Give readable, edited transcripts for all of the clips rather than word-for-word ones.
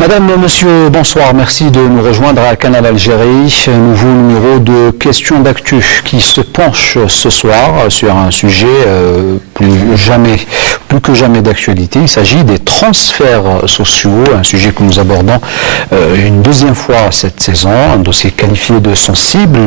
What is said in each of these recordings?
Madame, monsieur, bonsoir. Merci de nous rejoindre à Canal Algérie. Nouveau numéro de questions d'actu qui se penche ce soir sur un sujet plus que jamais d'actualité. Il s'agit des transferts sociaux, un sujet que nous abordons une deuxième fois cette saison, un dossier qualifié de sensible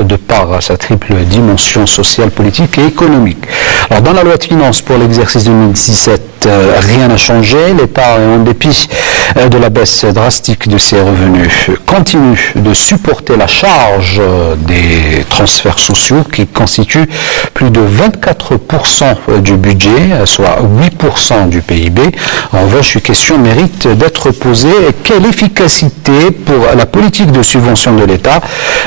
de par sa triple dimension sociale, politique et économique. Alors, dans la loi de finances pour l'exercice 2017, rien n'a changé. L'État, en dépit de la baisse drastique de ses revenus, continue de supporter la charge des transferts sociaux qui constituent plus de 24% du budget, soit 8% du PIB. En revanche, une question mérite d'être posée. Quelle efficacité pour la politique de subvention de l'État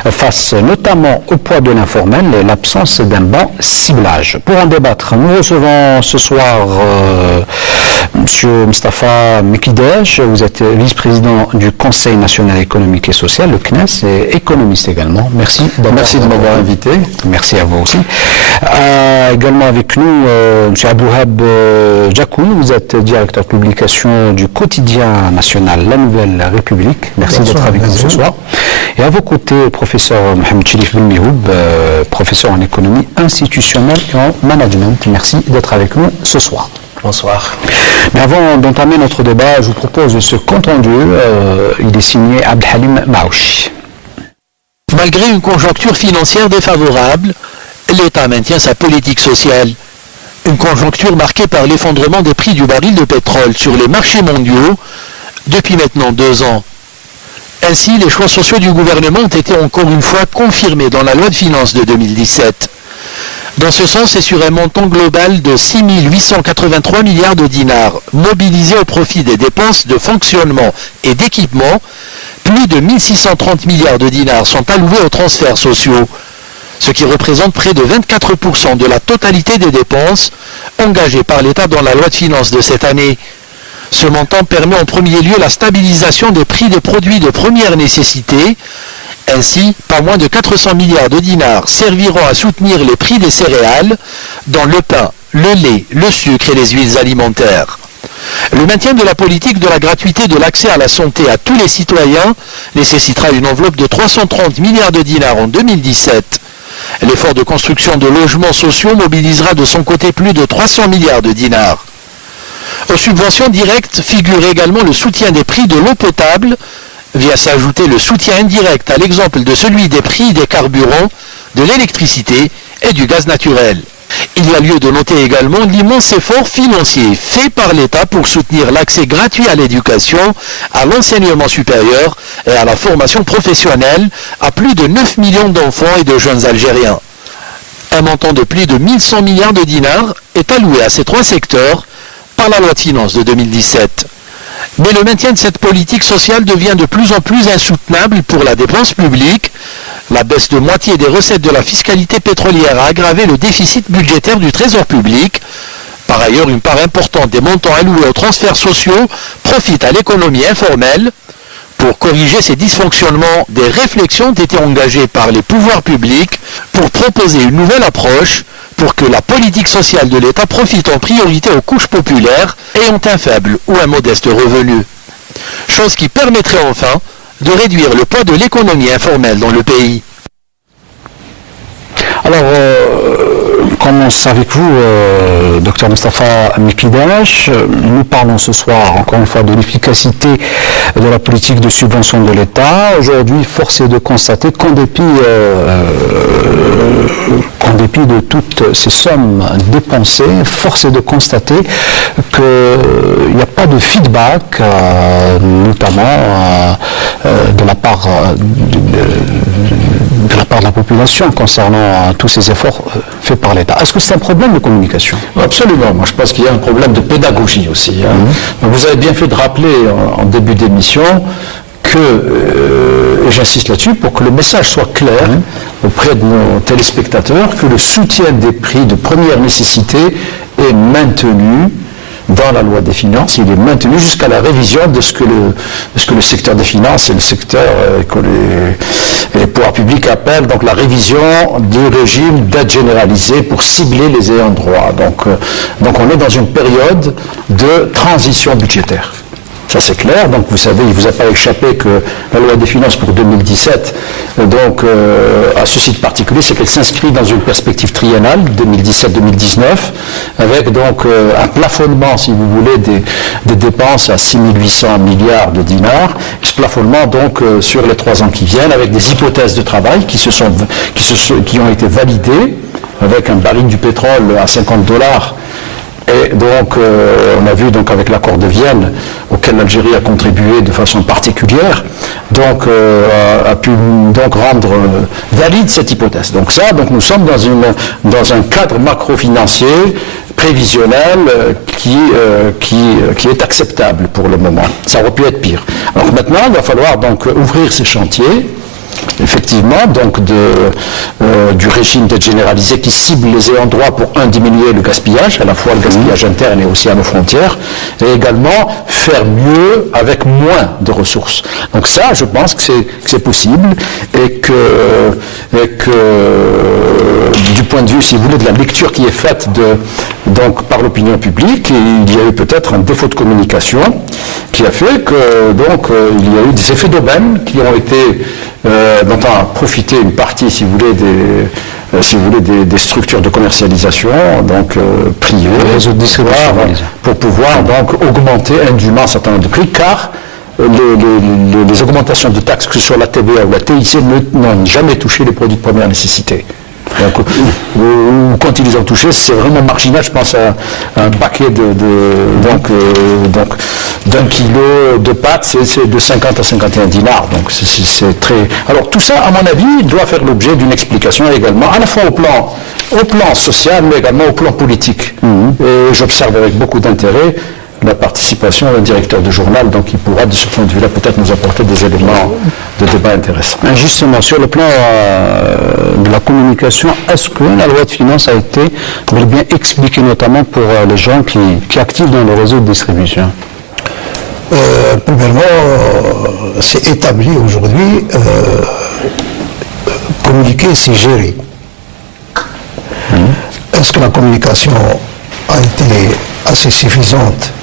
face notamment au poids de l'informel et l'absence d'un bon ciblage? Pour en débattre, nous recevons ce soir Monsieur Moustapha Mekidash. Vous êtes vice-président du Conseil national économique et social, le CNES, et économiste également. Merci de m'avoir invité. Merci à vous aussi. Également avec nous, Monsieur Abouhab Djakoun. Vous êtes directeur de publication du quotidien national La Nouvelle République. Merci d'être avec nous ce soir. Et à vos côtés, professeur Mohamed Chérif Ben Mihoub, professeur en économie institutionnelle et en management. Merci d'être avec nous ce soir. Bonsoir. Mais avant d'entamer notre débat, je vous propose ce compte rendu. Il est signé Abdelhalim Maouchi. Malgré une conjoncture financière défavorable, l'État maintient sa politique sociale. Une conjoncture marquée par l'effondrement des prix du baril de pétrole sur les marchés mondiaux depuis maintenant 2 ans. Ainsi, les choix sociaux du gouvernement ont été encore une fois confirmés dans la loi de finances de 2017. Dans ce sens, c'est sur un montant global de 6 883 milliards de dinars mobilisés au profit des dépenses de fonctionnement et d'équipement. Plus de 1630 milliards de dinars sont alloués aux transferts sociaux, ce qui représente près de 24% de la totalité des dépenses engagées par l'État dans la loi de finances de cette année. Ce montant permet en premier lieu la stabilisation des prix des produits de première nécessité. Ainsi, pas moins de 400 milliards de dinars serviront à soutenir les prix des céréales, dans le pain, le lait, le sucre et les huiles alimentaires. Le maintien de la politique de la gratuité de l'accès à la santé à tous les citoyens nécessitera une enveloppe de 330 milliards de dinars en 2017. L'effort de construction de logements sociaux mobilisera de son côté plus de 300 milliards de dinars. Aux subventions directes figure également le soutien des prix de l'eau potable, vient s'ajouter le soutien indirect à l'exemple de celui des prix des carburants, de l'électricité et du gaz naturel. Il y a lieu de noter également l'immense effort financier fait par l'État pour soutenir l'accès gratuit à l'éducation, à l'enseignement supérieur et à la formation professionnelle à plus de 9 millions d'enfants et de jeunes Algériens. Un montant de plus de 1100 milliards de dinars est alloué à ces 3 secteurs par la loi de finances de 2017. Mais le maintien de cette politique sociale devient de plus en plus insoutenable pour la dépense publique. La baisse de moitié des recettes de la fiscalité pétrolière a aggravé le déficit budgétaire du trésor public. Par ailleurs, une part importante des montants alloués aux transferts sociaux profite à l'économie informelle. Pour corriger ces dysfonctionnements, des réflexions ont été engagées par les pouvoirs publics pour proposer une nouvelle approche pour que la politique sociale de l'État profite en priorité aux couches populaires ayant un faible ou un modeste revenu. Chose qui permettrait enfin de réduire le poids de l'économie informelle dans le pays. Alors, on commence avec vous, Dr Moustapha Mekidash. Nous parlons ce soir, encore une fois, de l'efficacité de la politique de subvention de l'État. Aujourd'hui, force est de constater qu'en dépit de toutes ces sommes dépensées, force est de constater qu'il n'y a pas de feedback, notamment de la part de la population concernant tous ces efforts faits par l'État. Est-ce que c'est un problème de communication? Absolument. Moi, je pense qu'il y a un problème de pédagogie aussi. Vous avez bien fait de rappeler en début d'émission que, et j'insiste là-dessus, pour que le message soit clair auprès de nos téléspectateurs, que le soutien des prix de première nécessité est maintenu dans la loi des finances. Il est maintenu jusqu'à la révision de ce que le secteur des finances et le secteur que les pouvoirs publics appellent donc la révision du régime d'aide généralisée pour cibler les ayants droit. Donc on est dans une période de transition budgétaire. Ça c'est clair. Donc vous savez, il ne vous a pas échappé que la loi des finances pour 2017 a ceci de particulier, c'est qu'elle s'inscrit dans une perspective triennale, 2017-2019, avec donc un plafonnement, si vous voulez, des dépenses à 6 800 milliards de dinars. Ce plafonnement donc sur les 3 ans qui viennent, avec des hypothèses de travail qui ont été validées, avec un baril du pétrole à $50. Et donc, on a vu donc avec l'accord de Vienne, auquel l'Algérie a contribué de façon particulière, donc a pu donc rendre valide cette hypothèse. Donc ça, donc nous sommes dans un cadre macro-financier prévisionnel qui est acceptable pour le moment. Ça aurait pu être pire. Alors maintenant, il va falloir donc ouvrir ces chantiers. Effectivement, donc du régime d'aide généralisée qui cible les ayants droit pour diminuer le gaspillage, à la fois le gaspillage interne et aussi à nos frontières, et également faire mieux avec moins de ressources. Donc ça, je pense que c'est possible et que du point de vue, si vous voulez, de la lecture qui est faite donc par l'opinion publique, il y a eu peut-être un défaut de communication qui a fait que donc il y a eu des effets d'aubaine qui ont été dont a profité une partie, si vous voulez, des structures de commercialisation, donc privées, pour pouvoir donc augmenter indûment un certain nombre de prix, car les augmentations de taxes, que ce soit la TVA ou la TIC, n'ont jamais touché les produits de première nécessité. Donc, quand ils les ont touchés, c'est vraiment marginal. Je pense à un paquet d'un kilo de pâtes, c'est de 50 à 51 dinars. Donc c'est très. Alors tout ça, à mon avis, doit faire l'objet d'une explication également, à la fois au plan social, mais également au plan politique. Et j'observe avec beaucoup d'intérêt la participation d'un directeur de journal, donc il pourra de ce point de vue-là peut-être nous apporter des éléments de débat intéressants. Justement, sur le plan de la communication, est-ce que la loi de finances a été bien expliquée, notamment pour les gens qui activent dans le réseau de distribution? Premièrement, c'est établi aujourd'hui, communiquer, c'est gérer. Est-ce que la communication a été assez suffisante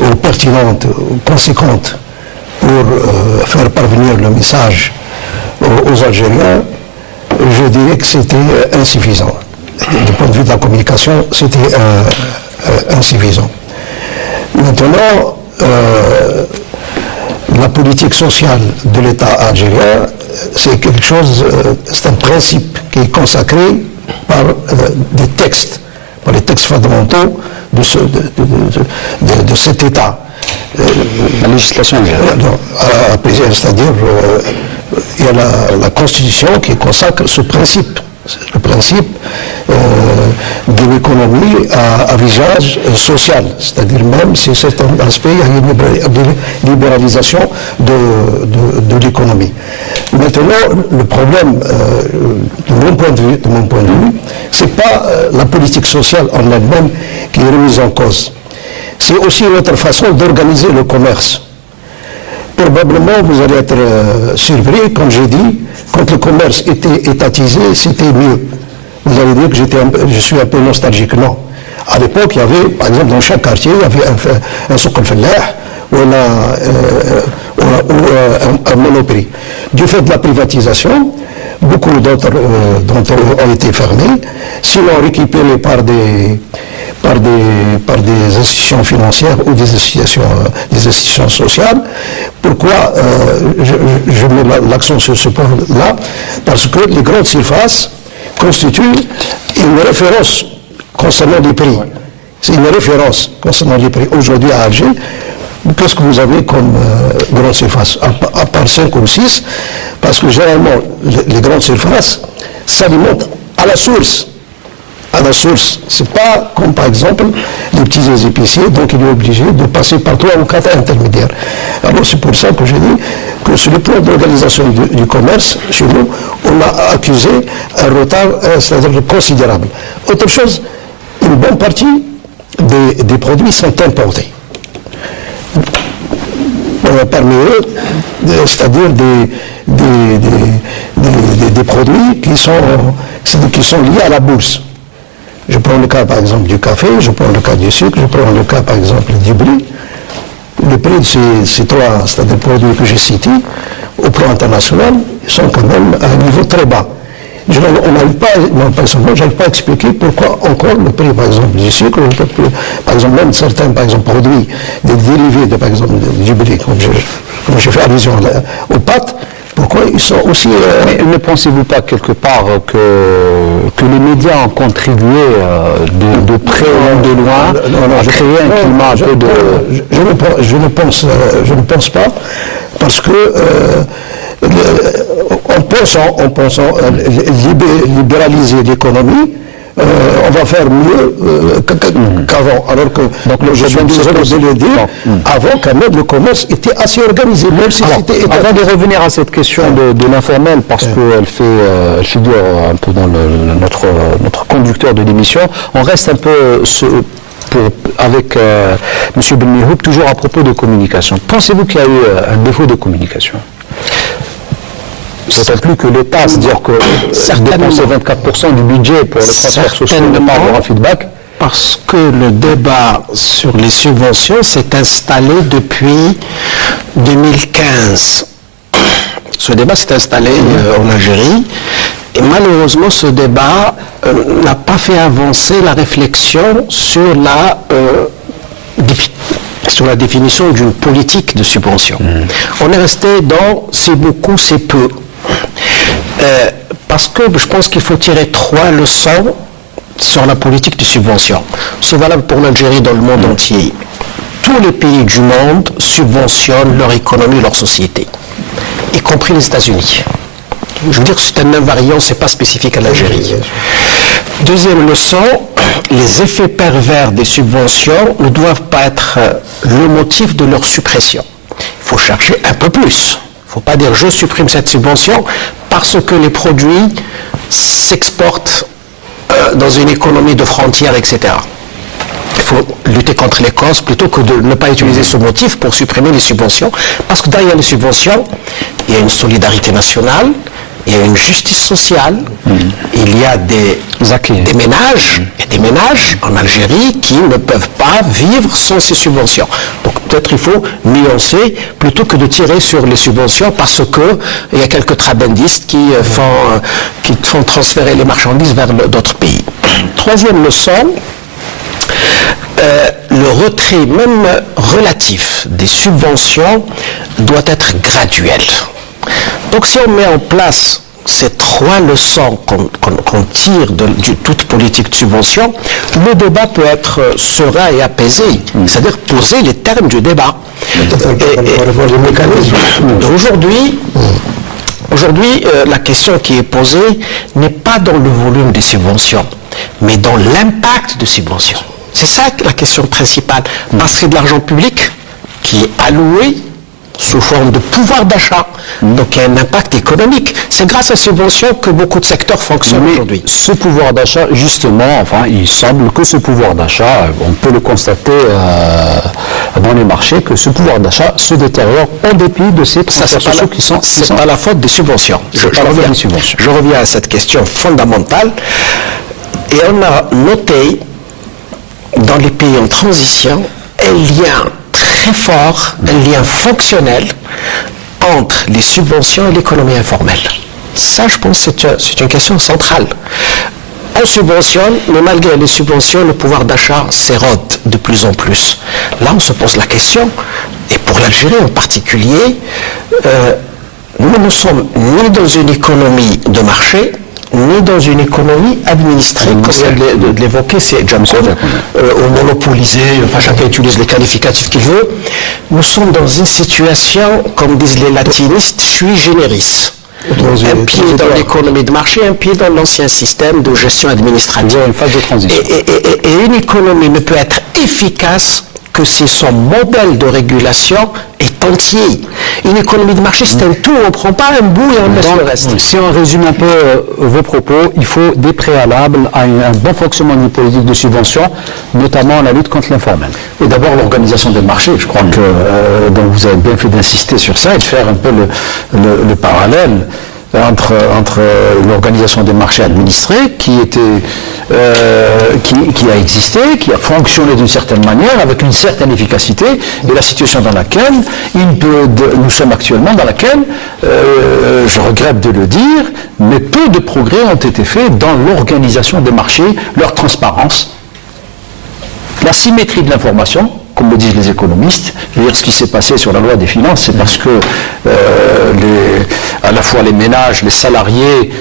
ou pertinente ou conséquente pour faire parvenir le message aux Algériens? Je dirais que c'était insuffisant. Du point de vue de la communication, c'était insuffisant. Maintenant, la politique sociale de l'État algérien, c'est quelque chose, c'est un principe qui est consacré par des textes, par les textes fondamentaux de cet État. La législation algérienne. C'est-à-dire, il y a la Constitution qui consacre ce principe, le principe de l'économie à visage social, c'est-à-dire même si c'est un aspect, il y a une libéralisation de l'économie. Maintenant, le problème, de mon point de vue, c'est pas la politique sociale en elle-même qui est remise en cause. C'est aussi notre façon d'organiser le commerce. Probablement, vous allez être surpris quand j'ai dit, quand le commerce était étatisé, c'était mieux. Vous allez dire que je suis un peu nostalgique. Non. À l'époque, il y avait, par exemple, dans chaque quartier, il y avait un souk al-fallah ou un monoprix. Du fait de la privatisation, beaucoup d'autres ont été fermés, sinon récupérés par des institutions financières ou des institutions sociales. Pourquoi je mets l'accent sur ce point-là? Parce que les grandes surfaces constituent une référence concernant les prix. C'est une référence concernant les prix. Aujourd'hui à Alger, qu'est-ce que vous avez comme grandes surfaces? À part 5 ou 6, parce que généralement, les grandes surfaces s'alimentent à la source. À la source. C'est pas comme par exemple les petits épiciers, donc il est obligé de passer par 3 ou 4 intermédiaires. Alors c'est pour ça que je dis que sur le plan d'organisation du commerce, chez nous, on a accusé un retard, c'est-à-dire considérable. Autre chose, une bonne partie des produits sont importés. Parmi eux, c'est-à-dire des produits qui sont liés à la bourse. Je prends le cas par exemple du café, je prends le cas du sucre, je prends le cas par exemple du blé. les prix de ces trois, c'est-à-dire produits que j'ai cités, au plan international, sont quand même à un niveau très bas. On n'arrive pas, personnellement, je n'arrive pas à expliquer pourquoi encore le prix, par exemple, du sucre, par exemple, même certains, par exemple, produits, des dérivés, par exemple, du blé, comme je fais allusion aux pâtes, pourquoi ils sont aussi... Mais ne pensez-vous pas quelque part que les médias ont contribué de près ou de loin à créer un climat un peu de... Je ne pense pas, parce que en pensant libéraliser l'économie, on va faire mieux qu'avant. Alors que, je suis désolé de le dire, avant quand même le commerce était assez organisé, même si c'était... Avant de revenir à cette question de l'informel, parce qu'elle figure un peu dans notre conducteur de l'émission, on reste un peu avec M. Benmirhoub, toujours à propos de communication. Pensez-vous qu'il y a eu un défaut de communication ? D'autant plus que l'État, c'est-à-dire que dépenser 24% du budget pour les transferts sociaux ne pas avoir un feedback. Parce que le débat sur les subventions s'est installé depuis 2015. Ce débat s'est installé en Algérie et malheureusement ce débat n'a pas fait avancer la réflexion sur la définition d'une politique de subvention. On est resté dans c'est beaucoup, c'est peu. Parce que je pense qu'il faut tirer 3 leçons sur la politique de subvention. C'est valable pour l'Algérie dans le monde entier. Tous les pays du monde subventionnent leur économie, leur société, y compris les États-Unis. Je veux dire que c'est un invariant, c'est pas spécifique à l'Algérie. Deuxième leçon, les effets pervers des subventions ne doivent pas être le motif de leur suppression. Il faut chercher un peu plus. Il ne faut pas dire je supprime cette subvention parce que les produits s'exportent dans une économie de frontières, etc. Il faut lutter contre les causes plutôt que de ne pas utiliser ce motif pour supprimer les subventions, parce que derrière les subventions, il y a une solidarité nationale, il y a une justice sociale, il y a des ménages en Algérie qui ne peuvent pas vivre sans ces subventions. Donc peut-être il faut nuancer plutôt que de tirer sur les subventions parce que il y a quelques trabendistes qui font transférer les marchandises vers d'autres pays. Troisième leçon, le retrait même relatif des subventions doit être graduel. Donc si on met en place ces 3 leçons qu'on tire de toute politique de subvention, le débat peut être serein et apaisé, c'est-à-dire poser les termes du débat. Aujourd'hui, la question qui est posée n'est pas dans le volume des subventions, mais dans l'impact de subventions. C'est ça la question principale, parce que c'est de l'argent public qui est alloué sous forme de pouvoir d'achat. Donc il y a un impact économique. C'est grâce à ces subventions que beaucoup de secteurs fonctionnent aujourd'hui. Ce pouvoir d'achat, justement, il semble que ce pouvoir d'achat, on peut le constater dans les marchés, que ce pouvoir d'achat se détériore en dépit de ces transferts sociaux qui sont... C'est pas la faute des subventions. Je reviens à cette question fondamentale. Et on a noté, dans les pays en transition, un lien très fort, un lien fonctionnel entre les subventions et l'économie informelle. Ça, je pense que c'est une question centrale. On subventionne, mais malgré les subventions, le pouvoir d'achat s'érode de plus en plus. Là, on se pose la question, et pour l'Algérie en particulier, nous ne sommes ni dans une économie de marché, ni dans une économie administrée, comme vient de l'évoquer, c'est Johnson, ou monopolisée, chacun utilise les qualificatifs qu'il veut. Nous sommes dans une situation, comme disent les latinistes, sui generis. Un pied dans l'économie de marché, un pied dans l'ancien système de gestion administrative. Une phase de transition. Et une économie ne peut être efficace que si son modèle de régulation est entier. Une économie de marché, c'est un tout, on ne prend pas un bout et on laisse le reste. Si on résume un peu vos propos, il faut des préalables à un bon fonctionnement d'une politique de subvention, notamment la lutte contre l'informel. Et d'abord l'organisation des marchés, je crois que donc vous avez bien fait d'insister sur ça et de faire un peu le parallèle. entre l'organisation des marchés administrés qui a existé, qui a fonctionné d'une certaine manière, avec une certaine efficacité, et la situation dans laquelle nous sommes actuellement, dans laquelle, je regrette de le dire, mais peu de progrès ont été faits dans l'organisation des marchés, leur transparence, la symétrie de l'information, comme le disent les économistes. Je veux dire, ce qui s'est passé sur la loi des finances, c'est parce que à la fois les ménages, les salariés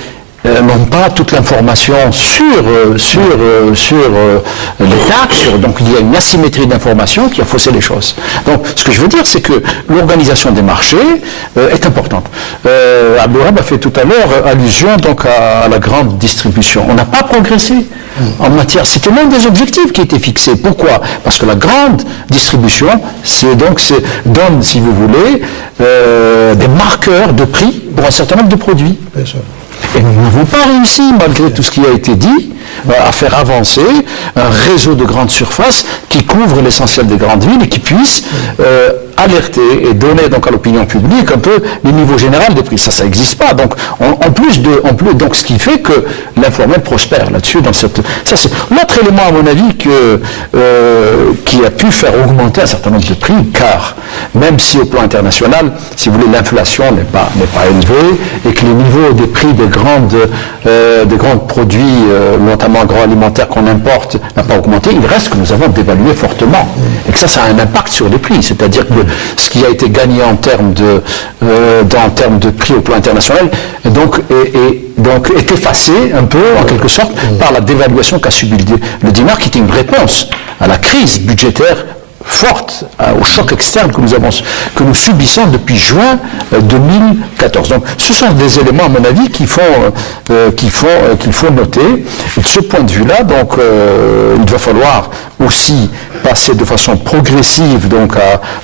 n'ont pas toute l'information sur les taxes, donc il y a une asymétrie d'information qui a faussé les choses. Donc ce que je veux dire, c'est que l'organisation des marchés est importante. Abdelrahman a fait tout à l'heure allusion donc à la grande distribution. On n'a pas progressé en matière, c'était l'un des objectifs qui était fixé. Pourquoi? Parce que la grande distribution, donne, si vous voulez, des marqueurs de prix pour un certain nombre de produits. Bien sûr. Et nous n'avons pas réussi, malgré tout ce qui a été dit, à faire avancer un réseau de grandes surfaces qui couvre l'essentiel des grandes villes et qui puisse alerter et donner donc à l'opinion publique un peu les niveaux généraux des prix. Ça n'existe pas. Donc, donc ce qui fait que l'informel prospère là-dessus. Ça, c'est l'autre élément, à mon avis, qui a pu faire augmenter un certain nombre de prix, car même si au plan international, si vous voulez, l'inflation n'est pas élevée et que les niveaux des prix des grands produits, notamment agroalimentaires qu'on importe, n'a pas augmenté, il reste que nous avons dévalué fortement. Et que ça a un impact sur les prix. C'est-à-dire que ce qui a été gagné en termes de prix au plan international est effacé un peu, en quelque sorte, par la dévaluation qu'a subi le dinar, qui était une réponse à la crise budgétaire forte, au choc externe que nous subissons depuis juin 2014. Donc, ce sont des éléments, à mon avis, qu'il faut noter. Et de ce point de vue-là, donc, il va falloir aussi passer de façon progressive, donc,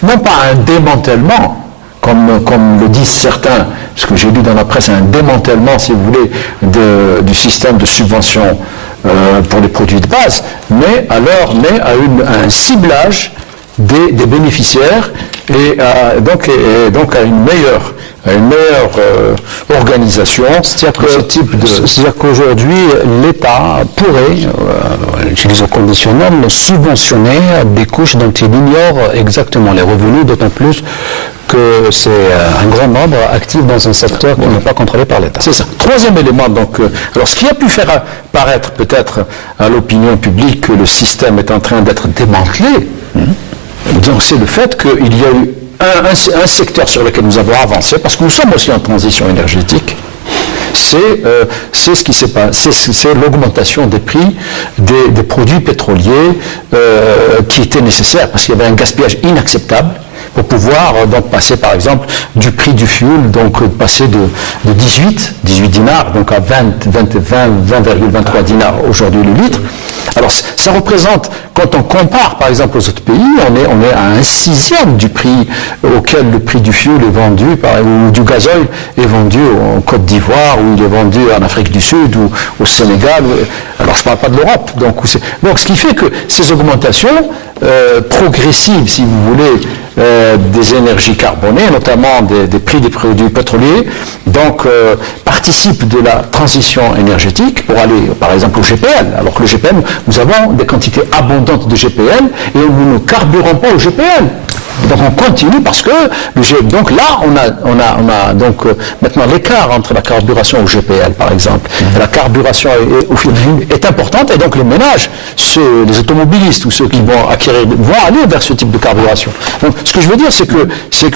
non pas à un démantèlement, comme le disent certains, ce que j'ai lu dans la presse, un démantèlement, si vous voulez, du système de subvention pour les produits de base, mais à un ciblage des bénéficiaires et donc à une meilleure organisation. C'est-à-dire qu'aujourd'hui, l'État pourrait, j'utilise au conditionnel, subventionner des couches dont il ignore exactement les revenus, d'autant plus que c'est un grand nombre actif dans un secteur qui n'est pas contrôlé par l'État. C'est ça. Troisième élément, donc, alors ce qui a pu faire paraître peut-être à l'opinion publique que le système est en train d'être démantelé, donc c'est le fait qu'il y a eu un secteur sur lequel nous avons avancé, parce que nous sommes aussi en transition énergétique, c'est ce qui s'est passé, c'est l'augmentation des prix des produits pétroliers qui était nécessaire, parce qu'il y avait un gaspillage inacceptable pour pouvoir donc passer par exemple du prix du fuel, donc passer de 18 dinars donc à 20,23 dinars aujourd'hui le litre. Alors ça représente, quand on compare par exemple aux autres pays, on est à un sixième du prix auquel le prix du fuel est vendu, ou du gazoil est vendu en Côte d'Ivoire, ou il est vendu en Afrique du Sud, ou au Sénégal. Alors je ne parle pas de l'Europe. Donc ce qui fait que ces augmentations progressives, si vous voulez, des énergies carbonées, notamment des prix des produits pétroliers, donc participent de la transition énergétique pour aller, par exemple, au GPL. Alors que le GPL, nous avons des quantités abondantes de GPL et nous ne carburons pas au GPL. Donc on continue parce que donc là on a donc maintenant l'écart entre la carburation au GPL par exemple et la carburation est importante, et donc les ménages, les automobilistes ou ceux qui vont aller vers ce type de carburation. Donc ce que je veux dire c'est que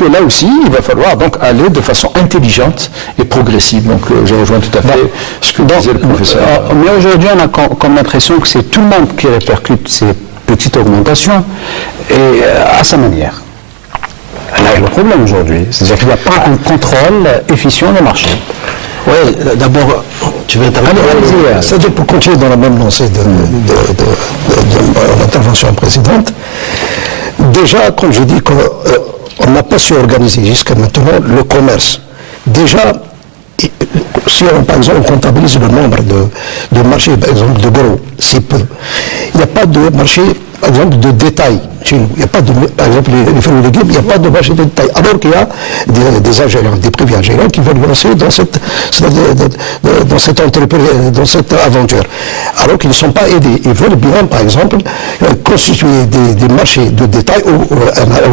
là aussi il va falloir donc aller de façon intelligente et progressive. Donc je rejoins tout à fait ce que disait le professeur. Mais aujourd'hui on a comme l'impression que c'est tout le monde qui répercute ces petites augmentations et à sa manière. Là est le problème aujourd'hui, c'est-à-dire qu'il n'y a pas un contrôle efficient des marchés. Oui, d'abord, tu veux intervenir. C'est-à-dire, pour continuer dans la même lancée de l'intervention précédente, déjà, comme je dis, on n'a pas su organiser jusqu'à maintenant le commerce. Déjà, si par exemple on comptabilise le nombre de marchés, par exemple de gros, c'est peu. Il n'y a pas de marché, par exemple, de détail. chez nous. Il n'y a pas de, par exemple, les fruits et légumes, il n'y a pas de marché de détail. Alors qu'il y a des Algériens, des privés algériens qui veulent lancer dans cette entreprise, dans cette aventure. Alors qu'ils ne sont pas aidés. Ils veulent bien, par exemple, constituer des marchés de détail où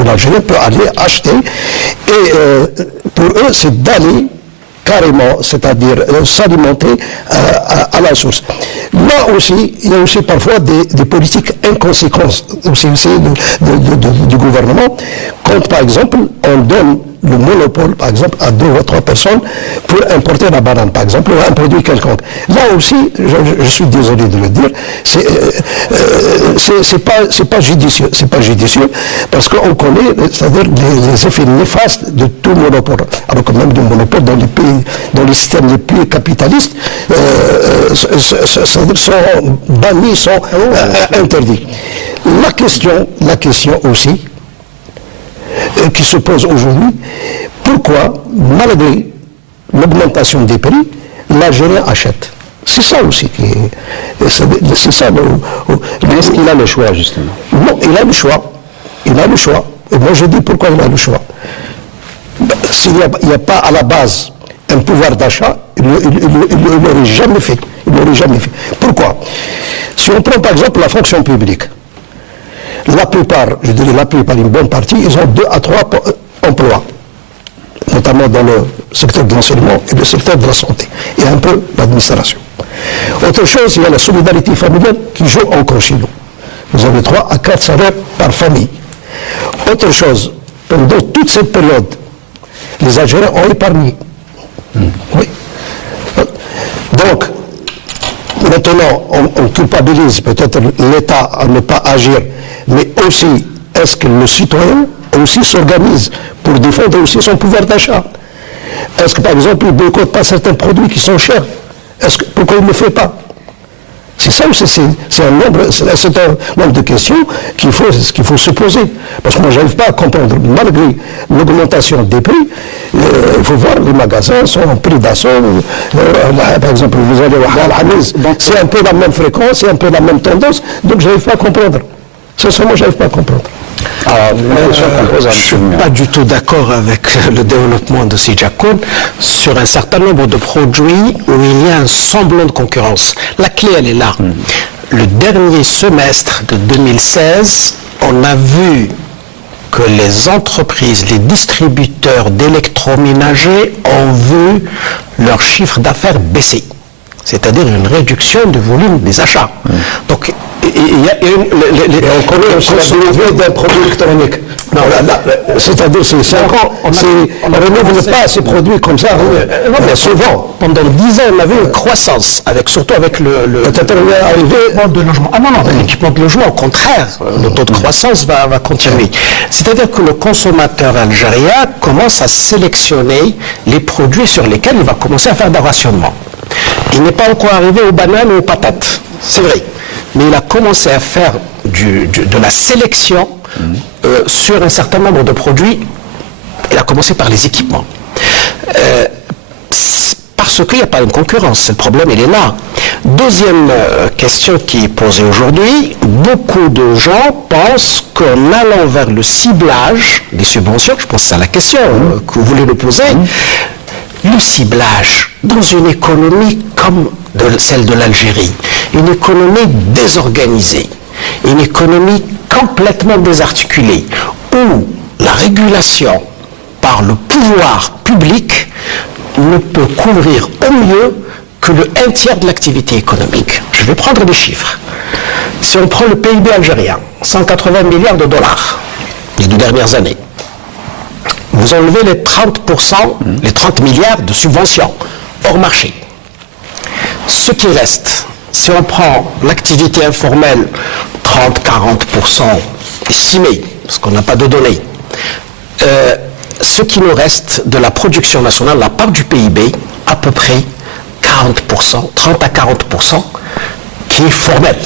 un Algérien peut aller acheter. Et pour eux, c'est d'aller carrément, c'est-à-dire s'alimenter à la source. Là aussi, il y a aussi parfois des politiques inconséquentes aussi du gouvernement, quand par exemple on donne le monopole, par exemple, à 2 ou 3 personnes pour importer la banane, par exemple, ou un produit quelconque. Là aussi, je suis désolé de le dire, c'est pas judicieux, parce qu'on connaît, c'est-à-dire les effets néfastes de tout monopole. Alors que même le monopole dans les pays, dans les systèmes les plus capitalistes, sont bannis, sont interdits. La question aussi, qui se pose aujourd'hui, pourquoi, malgré l'augmentation des prix, l'Algérien achète? C'est ça aussi qui est... C'est ça Mais est-ce qu'il a le choix, justement? Non, il a le choix. Et moi, je dis pourquoi il a le choix. S'il n'y a pas à la base un pouvoir d'achat, il ne l'aurait jamais fait. Pourquoi? Si on prend par exemple la fonction publique, la plupart, une bonne partie, ils ont 2 à 3 emplois, notamment dans le secteur de l'enseignement et le secteur de la santé, et un peu l'administration. Autre chose, il y a la solidarité familiale qui joue encore chez nous. Vous avez 3 à 4 salaires par famille. Autre chose, pendant toute cette période, les Algériens ont épargné. Oui. Donc, maintenant, on culpabilise peut-être l'État à ne pas agir, mais aussi, est-ce que le citoyen aussi s'organise pour défendre aussi son pouvoir d'achat? Est-ce que, par exemple, il ne boycotte pas certains produits qui sont chers? Pourquoi il ne le fait pas? C'est ça aussi, c'est un nombre de questions qu'il faut se poser. Parce que moi, je n'arrive pas à comprendre, malgré l'augmentation des prix, il faut voir, les magasins sont en prix d'assaut. Par exemple, vous allez au Al-Hamiz, c'est un peu la même fréquence, c'est un peu la même tendance, donc je n'arrive pas à comprendre. Sincèrement, je n'arrive pas à comprendre. Je ne suis pas du tout d'accord avec le développement de Sidjakoun sur un certain nombre de produits où il y a un semblant de concurrence. La clé, elle est là. Le dernier semestre de 2016, on a vu que les entreprises, les distributeurs d'électroménagers ont vu leur chiffre d'affaires baisser. C'est-à-dire une réduction du volume des achats. Donc, on connaît aussi la durée d'un produit électronique. Non, c'est-à-dire, on ne renouvelle pas ces produits comme ça, souvent. Pendant 10 ans, on avait une croissance, surtout avec l'équipement de logement. Ah non, l'équipement de logement, au contraire, le taux de croissance va continuer. C'est-à-dire que le consommateur algérien commence à sélectionner les produits sur lesquels il va commencer à faire des rationnements. Il n'est pas encore arrivé aux bananes ou aux patates, c'est vrai. Mais il a commencé à faire de la sélection sur un certain nombre de produits. Il a commencé par les équipements. Parce qu'il n'y a pas une concurrence. Le problème, il est là. Deuxième question qui est posée aujourd'hui, beaucoup de gens pensent qu'en allant vers le ciblage des subventions, je pense que c'est la question que vous voulez nous poser, le ciblage dans une économie comme celle de l'Algérie, une économie désorganisée, une économie complètement désarticulée, où la régulation par le pouvoir public ne peut couvrir au mieux que le 1/3 de l'activité économique. Je vais prendre des chiffres. Si on prend le PIB algérien, 180 milliards de dollars les 2 dernières années, vous enlevez les 30%, les 30 milliards de subventions hors marché. Ce qui reste, si on prend l'activité informelle, 30-40% estimé, parce qu'on n'a pas de données, ce qui nous reste de la production nationale, la part du PIB, à peu près 40%, 30 à 40%, qui est formelle.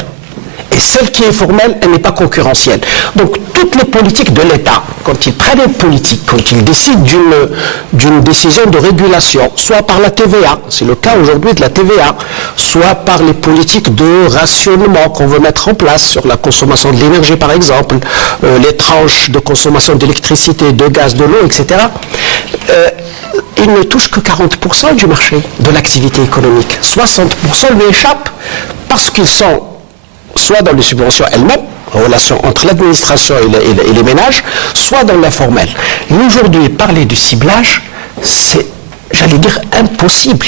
Et celle qui est formelle, elle n'est pas concurrentielle. Donc toutes les politiques de l'État, quand ils prennent une politique, quand ils décident d'une décision de régulation, soit par la TVA, c'est le cas aujourd'hui de la TVA, soit par les politiques de rationnement qu'on veut mettre en place sur la consommation de l'énergie par exemple, les tranches de consommation d'électricité, de gaz, de l'eau, etc., ils ne touchent que 40% du marché, de l'activité économique. 60% lui échappent parce qu'ils sont soit dans les subventions elles-mêmes, en relation entre l'administration et les ménages, soit dans l'informel. Mais aujourd'hui, parler du ciblage, c'est, j'allais dire, impossible.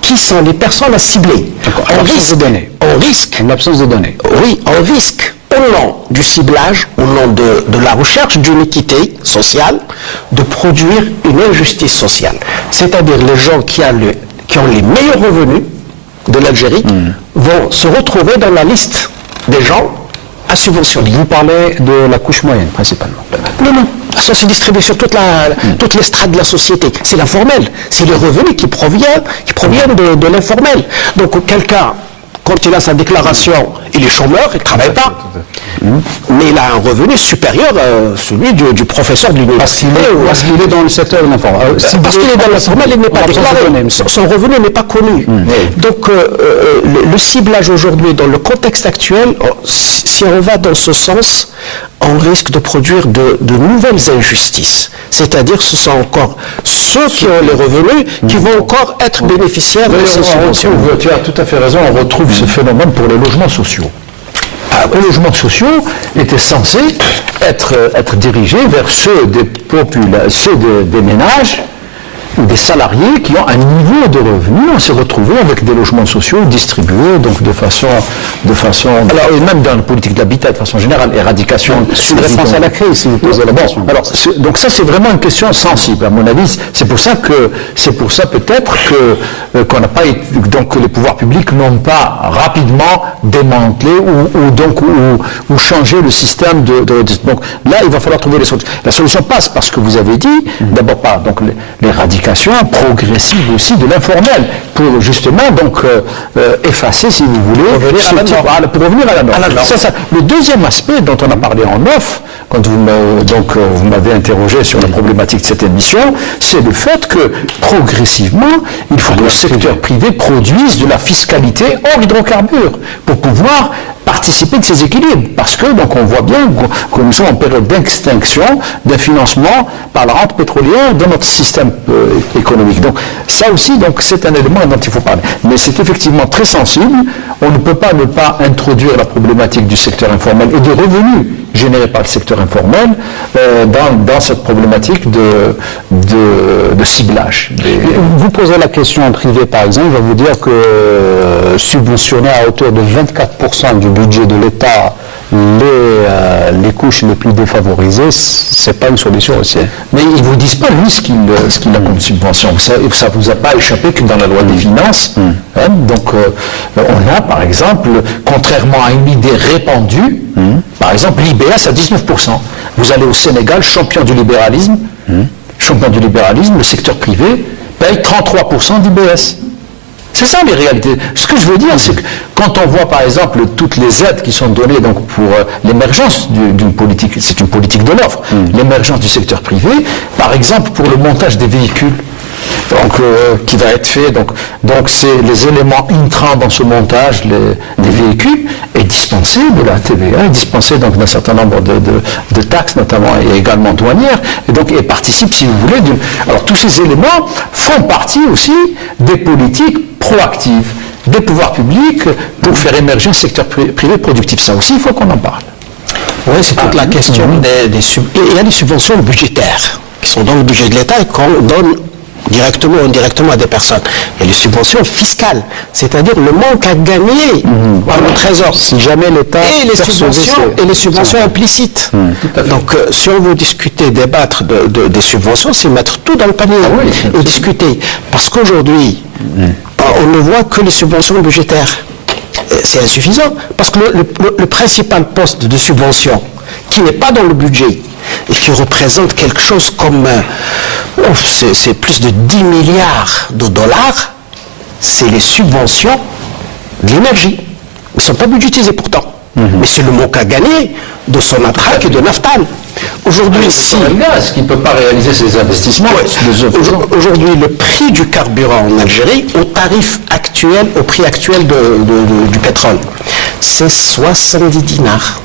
Qui sont les personnes à cibler? En risque. En l'absence de données. Oui, on risque, au nom du ciblage, au nom de la recherche d'une équité sociale, de produire une injustice sociale. C'est-à-dire les gens qui ont les meilleurs revenus de l'Algérie vont se retrouver dans la liste des gens à subventionner. Vous parlez de la couche moyenne, principalement. Non. Ça se distribue sur toutes les strates de la société. C'est l'informel. C'est les revenus qui proviennent de l'informel. Donc quelqu'un, quand il a sa déclaration, il est chômeur, il ne travaille pas. Mais il a un revenu supérieur à celui du professeur de l'université. Parce qu'il est dans le secteur de l'informel. Parce qu'il est dans l'informel, il n'est pas déclaré. Son revenu n'est pas connu. Donc le ciblage aujourd'hui, dans le contexte actuel, si on va dans ce sens, on risque de produire de nouvelles injustices. C'est-à-dire que ce sont encore ceux qui ont les revenus qui vont encore être bénéficiaires de ces subventions. Tu as tout à fait raison, on retrouve ce phénomène pour les logements sociaux. Les logements sociaux étaient censés être dirigés vers ceux des ménages ou des salariés qui ont un niveau de revenu. On s'est retrouvé avec des logements sociaux distribués donc de façon alors, et même dans la politique de l'habitat de façon générale, éradication. Une réponse à la crise, si vous posez la question. Alors, donc ça c'est vraiment une question sensible à mon avis. C'est pour ça peut-être qu'on n'a pas donc que les pouvoirs publics n'ont pas rapidement démantelé ou changé le système donc là il va falloir trouver les solutions. La solution passe par ce que vous avez dit, d'abord par donc l'éradication progressive aussi de l'informel pour justement donc effacer, si vous voulez, pour revenir à la norme. Le deuxième aspect dont on a parlé en off, quand vous m'avez interrogé sur la problématique de cette émission, c'est le fait que progressivement, il faut que le secteur privé produise de la fiscalité hors hydrocarbures pour pouvoir participer de ces équilibres, parce que donc on voit bien que nous sommes en période d'extinction d'un financement par la rente pétrolière de notre système économique. Donc ça aussi, donc c'est un élément dont il faut parler. Mais c'est effectivement très sensible. On ne peut pas ne pas introduire la problématique du secteur informel et des revenus générés par le secteur informel dans cette problématique de ciblage. Vous posez la question en privé, par exemple, je vais vous dire que subventionner à hauteur de 24% du budget de l'État les couches les plus défavorisées, c'est pas une solution aussi. Mais ils ne vous disent pas, lui, ce qu'il a comme subvention. Ça ne vous a pas échappé que dans la loi des finances. Donc, on a, par exemple, contrairement à une idée répandue, par exemple, l'IBS à 19%. Vous allez au Sénégal, champion du libéralisme, le secteur privé paye 33% d'IBS. C'est ça les réalités. Ce que je veux dire, c'est que quand on voit par exemple toutes les aides qui sont données donc, pour l'émergence d'une politique, c'est une politique de l'offre, l'émergence du secteur privé, par exemple pour le montage des véhicules, donc, qui va être fait, donc c'est les éléments intrants dans ce montage des véhicules est dispensé de la TVA, est dispensé donc d'un certain nombre de taxes notamment et également douanières, et donc et participe, si vous voulez, alors tous ces éléments font partie aussi des politiques proactives des pouvoirs publics pour faire émerger un secteur privé productif. Ça aussi, il faut qu'on en parle. Oui, c'est toute la question il y a des subventions budgétaires qui sont dans le budget de l'État et qu'on donne directement ou indirectement à des personnes. Il y a les subventions fiscales, c'est-à-dire le manque à gagner par le trésor. Si jamais l'État et les subventions implicites. Donc, si on veut discuter, débattre des subventions, c'est mettre tout dans le panier et discuter. Parce qu'aujourd'hui, on ne voit que les subventions budgétaires. C'est insuffisant, parce que le principal poste de subvention, qui n'est pas dans le budget, et qui représente quelque chose comme, c'est plus de 10 milliards de dollars, c'est les subventions de l'énergie. Ils ne sont pas budgétisés pourtant. Mais c'est le manque à gagner de Sonatrach et de Naftal. Aujourd'hui, si... le gaz qui ne peut pas réaliser ses investissements. Aujourd'hui, le prix du carburant en Algérie, au tarif actuel, au prix actuel du pétrole, c'est 70 dinars.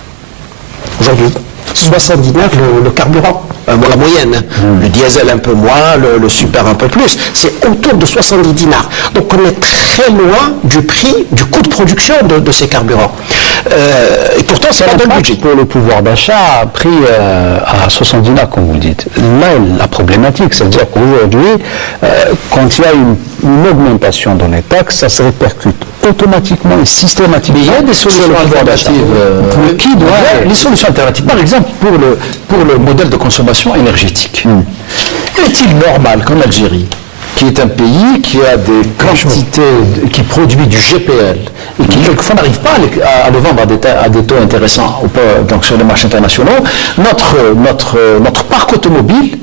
Aujourd'hui, 70 dinars le carburant. Bon, la moyenne, le diesel un peu moins, le super un peu plus, c'est autour de 70 dinars. Donc on est très loin du prix, du coût de production de ces carburants. Et pourtant, c'est pas dans le budget. Pour le pouvoir d'achat, pris à 70 dinars, comme vous dites. Là, la problématique, c'est-à-dire qu'aujourd'hui, quand il y a une augmentation dans les taxes, ça se répercute automatiquement et systématiquement. Mais il y a des solutions alternatives. Les solutions alternatives, par exemple, pour le modèle de consommation énergétique. Est-il normal qu'en Algérie, qui est un pays qui a des quantités, qui produit du GPL, et qui quelquefois n'arrive pas à le vendre à des taux intéressants donc sur les marchés internationaux, notre parc automobile,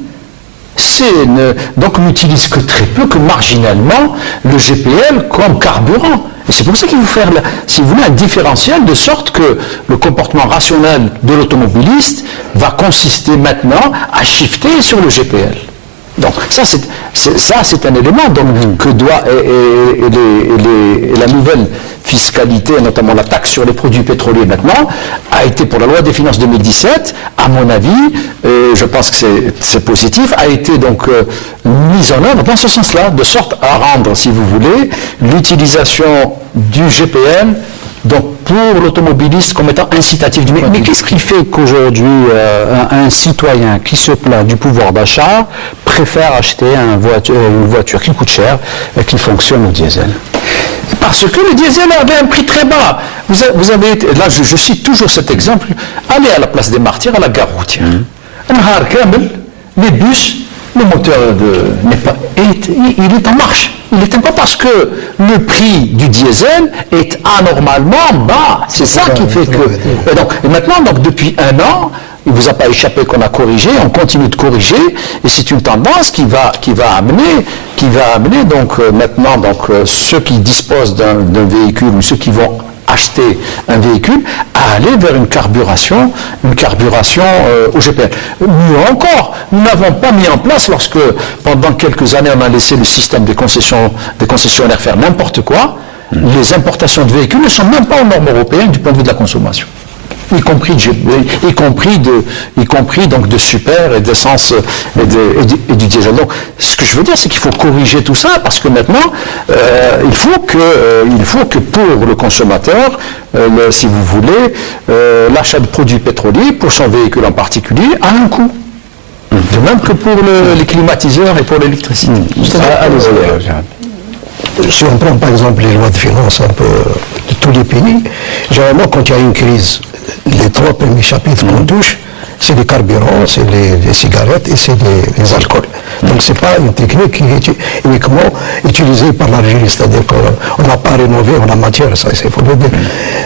donc n'utilise que très peu, que marginalement, le GPL comme carburant. Et c'est pour ça qu'il faut faire, si vous voulez, un différentiel de sorte que le comportement rationnel de l'automobiliste va consister maintenant à shifter sur le GPL. Donc ça c'est un élément donc, que doit et la nouvelle fiscalité, notamment la taxe sur les produits pétroliers maintenant, a été pour la loi des finances 2017, à mon avis, je pense que c'est positif, a été donc mise en œuvre dans ce sens-là, de sorte à rendre, si vous voulez, l'utilisation du GPL donc pour l'automobiliste comme étant incitatif. Mais qu'est-ce qui fait qu'aujourd'hui un citoyen qui se plaint du pouvoir d'achat préfère acheter une voiture qui coûte cher et qui fonctionne au diesel? Parce que le diesel avait un prix très bas. Vous avez été, là je cite toujours cet exemple, allez à la place des Martyrs, à la gare routière. Les bus, le moteur il est en marche. Il n'était pas parce que le prix du diesel est anormalement bas. C'est ça qui fait que... Et maintenant, donc, depuis un an, il ne vous a pas échappé qu'on a corrigé, on continue de corriger, et c'est une tendance qui va amener donc maintenant ceux qui disposent d'un véhicule ou ceux qui vont acheter un véhicule à aller vers une carburation au GPL. Mieux encore, nous n'avons pas mis en place, lorsque pendant quelques années on a laissé le système des concessionnaires faire n'importe quoi, les importations de véhicules ne sont même pas aux normes européennes du point de vue de la consommation. Y compris donc de super et d'essence et du diesel. Donc, ce que je veux dire, c'est qu'il faut corriger tout ça parce que maintenant, il faut que pour le consommateur, si vous voulez, l'achat de produits pétroliers pour son véhicule en particulier a un coût. De même que pour les climatiseurs et pour l'électricité. Si on prend par exemple les lois de finances un peu de tous les pays, généralement quand il y a une crise, les trois premiers chapitres qu'on touche, c'est les carburants, c'est les cigarettes et c'est les alcools. Donc ce n'est pas une technique qui est uniquement utilisée par l'Algérie, c'est-à-dire qu'on n'a pas rénové en la matière, ça il faut le dire.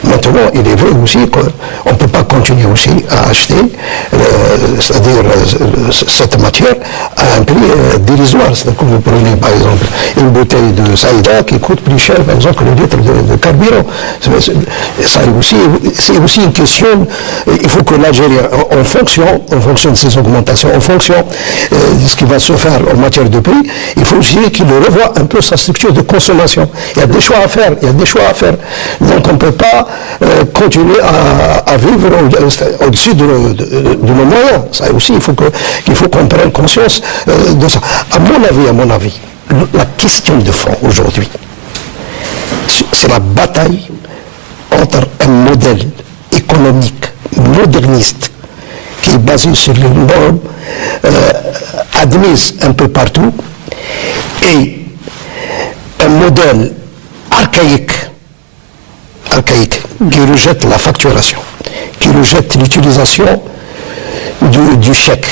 Maintenant, il est vrai aussi qu'on ne peut pas continuer aussi à acheter, c'est-à-dire cette matière à un prix dérisoire. C'est-à-dire que vous prenez par exemple une bouteille de Saïda qui coûte plus cher par exemple que le litre de carburant. C'est aussi une question, il faut que l'Algérie, en fonction de ces augmentations, en fonction de ce qui va se faire en matière de prix, il faut aussi qu'il revoie un peu sa structure de consommation. Il y a des choix à faire, Donc on ne peut pas continuer à vivre au-dessus de nos moyens. Ça aussi, il faut qu'on prenne conscience de ça. À mon avis, la question de fond aujourd'hui, c'est la bataille entre un modèle économique moderniste qui est basé sur les normes admises un peu partout et un modèle archaïque qui rejette la facturation, qui rejette l'utilisation du chèque,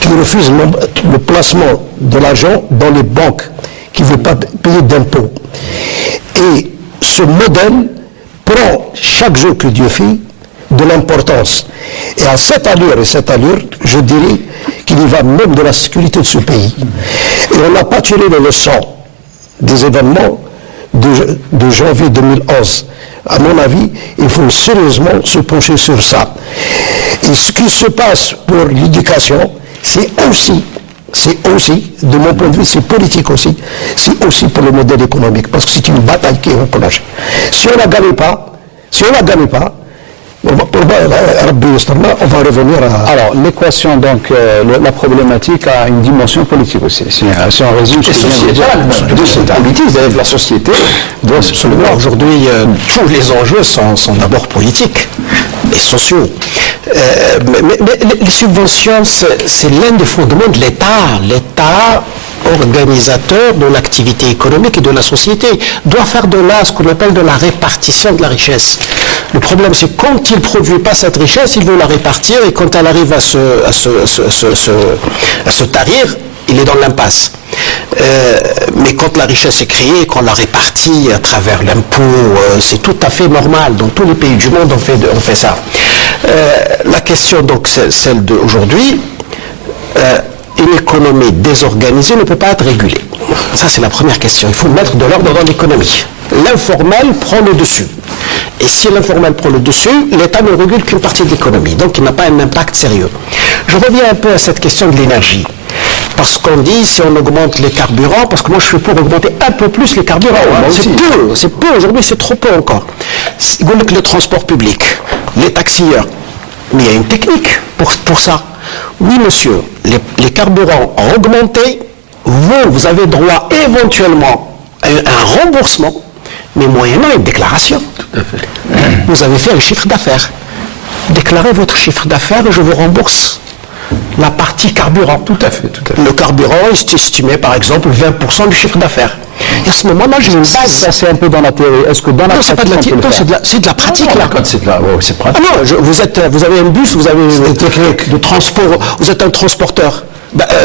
qui refuse le placement de l'argent dans les banques, qui ne veut pas payer d'impôts. Et ce modèle prend chaque jour que Dieu fait de l'importance. Et à cette allure, je dirais qu'il y va même de la sécurité de ce pays. Et on n'a pas tiré les leçons des événements de janvier 2011, à mon avis, il faut sérieusement se pencher sur ça. Et ce qui se passe pour l'éducation, c'est aussi, de mon point de vue, c'est politique aussi, c'est aussi pour le modèle économique, parce que c'est une bataille qui est encouragée. Si on ne la gagne pas, on va revenir à... Alors, l'équation, donc, la problématique a une dimension politique aussi. Si on résume ce que je viens de dire. La société doit se voir. Aujourd'hui, tous les enjeux sont d'abord politiques et sociaux. Mais les subventions, c'est l'un des fondements de l'État. L'État, organisateur de l'activité économique et de la société, doit faire de là ce qu'on appelle de la répartition de la richesse. Le problème, c'est quand il ne produit pas cette richesse, il veut la répartir, et quand elle arrive à se tarir, il est dans l'impasse. Mais quand la richesse est créée, qu'on la répartit à travers l'impôt, c'est tout à fait normal. Dans tous les pays du monde, on fait ça. La question, donc, c'est celle d'aujourd'hui. Une économie désorganisée ne peut pas être régulée. Ça, c'est la première question. Il faut mettre de l'ordre dans l'économie. L'informel prend le dessus. Et si l'informel prend le dessus, l'État ne régule qu'une partie de l'économie. Donc, il n'a pas un impact sérieux. Je reviens un peu à cette question de l'énergie. Parce qu'on dit, si on augmente les carburants, parce que moi, je suis pour augmenter un peu plus les carburants. C'est peu. Aujourd'hui, c'est trop peu encore. Les transports publics, les taxilleurs. Mais il y a une technique pour ça. Oui, monsieur, les carburants ont augmenté. Vous avez droit éventuellement à un remboursement, mais moyennant une déclaration. Tout à fait. Vous avez fait un chiffre d'affaires. Déclarez votre chiffre d'affaires et je vous rembourse la partie carburant. Tout à fait. Le carburant est estimé, par exemple, 20% du chiffre d'affaires. Et à ce moment-là, j'ai une base. Ça, c'est un peu dans la théorie. Est-ce que dans la pratique, c'est de la pratique, là. C'est pratique. Ah non, vous avez un bus, vous avez une technique de transport, vous êtes un transporteur.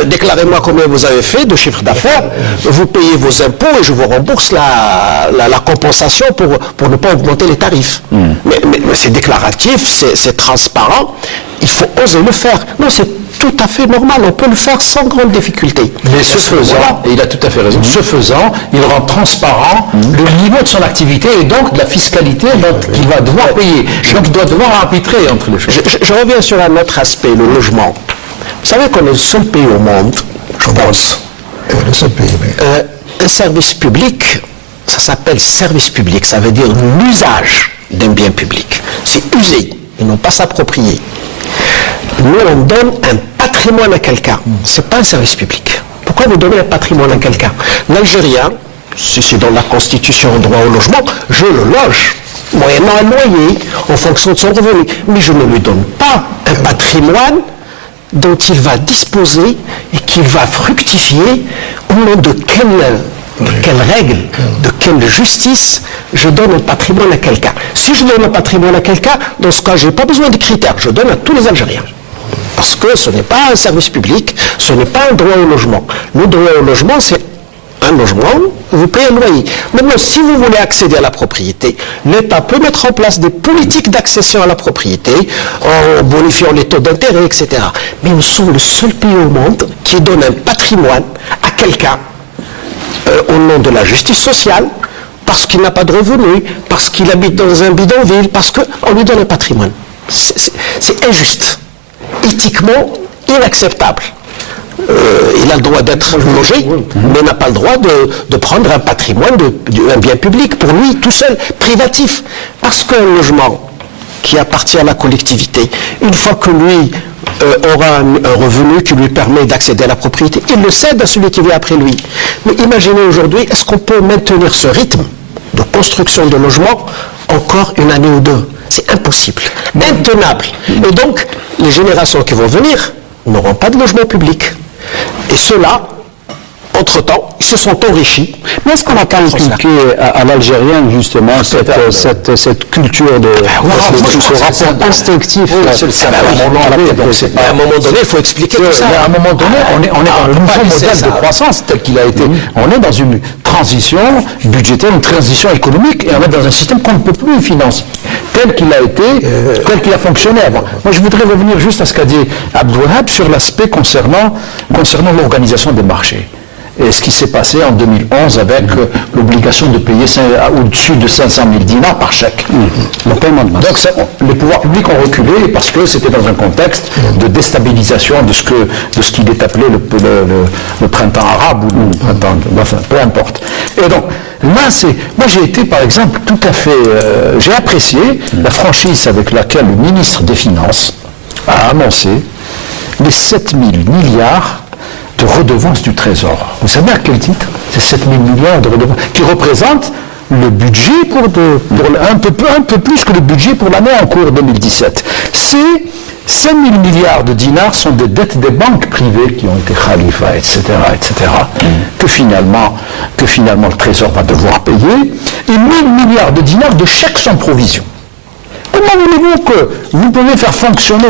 Déclarez-moi combien vous avez fait de chiffre d'affaires, vous payez vos impôts et je vous rembourse la compensation pour ne pas augmenter les tarifs. Mais c'est déclaratif, c'est transparent, il faut oser le faire. Non, c'est tout à fait normal, on peut le faire sans grande difficulté. Mais ce faisant, et il a tout à fait raison, ce faisant, il rend transparent le niveau de son activité et donc de la fiscalité qu'il va devoir payer. Donc il doit devoir arbitrer entre les choses. Je reviens sur un autre aspect, le logement. Vous savez qu'on est le seul pays au monde, je pense, le seul pays, un service public, ça s'appelle service public, ça veut dire l'usage d'un bien public. C'est user, et non pas s'approprier. Nous, on donne un patrimoine à quelqu'un. Ce n'est pas un service public. Pourquoi vous donnez un patrimoine à quelqu'un? L'Algérien, si c'est dans la Constitution droit au logement, je le loge, moyennant un loyer, en fonction de son revenu. Mais je ne lui donne pas un patrimoine dont il va disposer et qu'il va fructifier au nom de quelle règle, de quelle justice je donne un patrimoine à quelqu'un. Si je donne un patrimoine à quelqu'un, dans ce cas, je n'ai pas besoin de critères, je donne à tous les Algériens. Parce que ce n'est pas un service public, ce n'est pas un droit au logement. Le droit au logement, c'est un logement, vous payez un loyer. Maintenant, si vous voulez accéder à la propriété, l'État peut mettre en place des politiques d'accession à la propriété, en bonifiant les taux d'intérêt, etc. Mais nous sommes le seul pays au monde qui donne un patrimoine à quelqu'un au nom de la justice sociale, parce qu'il n'a pas de revenus, parce qu'il habite dans un bidonville, parce qu'on lui donne un patrimoine. C'est injuste, éthiquement inacceptable. Il a le droit d'être logé, mais n'a pas le droit de prendre un patrimoine, un bien public, pour lui tout seul, privatif. Parce qu'un logement qui appartient à la collectivité, une fois que lui aura un revenu qui lui permet d'accéder à la propriété, il le cède à celui qui vient après lui. Mais imaginez aujourd'hui, est-ce qu'on peut maintenir ce rythme de construction de logements encore une année ou deux? C'est impossible, intenable. Et donc, les générations qui vont venir n'auront pas de logement public. Et ceux-là, entre-temps, ils se sont enrichis. Mais est-ce qu'on n'a pas inculqué à l'Algérien, justement, cette culture de ce rapport instinctif à un moment donné, il faut expliquer tout ça. À un moment donné, on est dans le nouveau modèle de croissance tel qu'il a été. On est dans une transition budgétaire, une transition économique, et on est dans un système qu'on ne peut plus financer, tel qu'il a été, tel qu'il a fonctionné avant. Moi, je voudrais revenir juste à ce qu'a dit Abdouhab sur l'aspect concernant l'organisation des marchés. et ce qui s'est passé en 2011 avec l'obligation de payer au-dessus de 500 000 dinars par chèque. Le paiement de masse. Donc les pouvoirs publics ont reculé parce que c'était dans un contexte de déstabilisation de ce qu'il est appelé le printemps arabe ou le printemps, enfin peu importe. Et donc là, moi j'ai été par exemple tout à fait, j'ai apprécié la franchise avec laquelle le ministre des Finances a annoncé les 7 000 milliards de redevances du Trésor. Vous savez à quel titre? C'est 7 000 milliards de redevances qui représentent le budget un peu plus que le budget pour l'année en cours 2017. Ces 5 000 milliards de dinars sont des dettes des banques privées qui ont été Khalifa, etc., que finalement le Trésor va devoir payer, et 1 000 milliards de dinars de chèques sans provision. Comment voulez-vous que vous pouvez faire fonctionner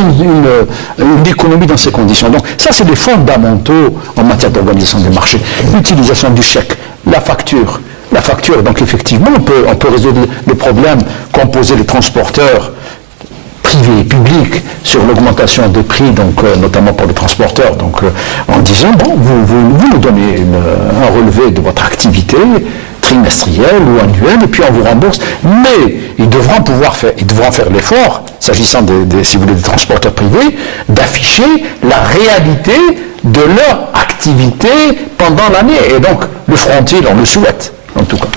une économie dans ces conditions? Donc ça, c'est des fondamentaux en matière d'organisation des marchés. L'utilisation du chèque, la facture, donc effectivement, on peut résoudre les problèmes qu'ont posés les transporteurs privés et publics sur l'augmentation des prix, donc notamment pour les transporteurs, donc en disant, bon, vous nous donnez un relevé de votre activité trimestriel ou annuel, et puis on vous rembourse. Mais ils devront faire l'effort, s'agissant si vous voulez, des transporteurs privés, d'afficher la réalité de leur activité pendant l'année. Et donc, le feront-ils? On le souhaite, en tout cas.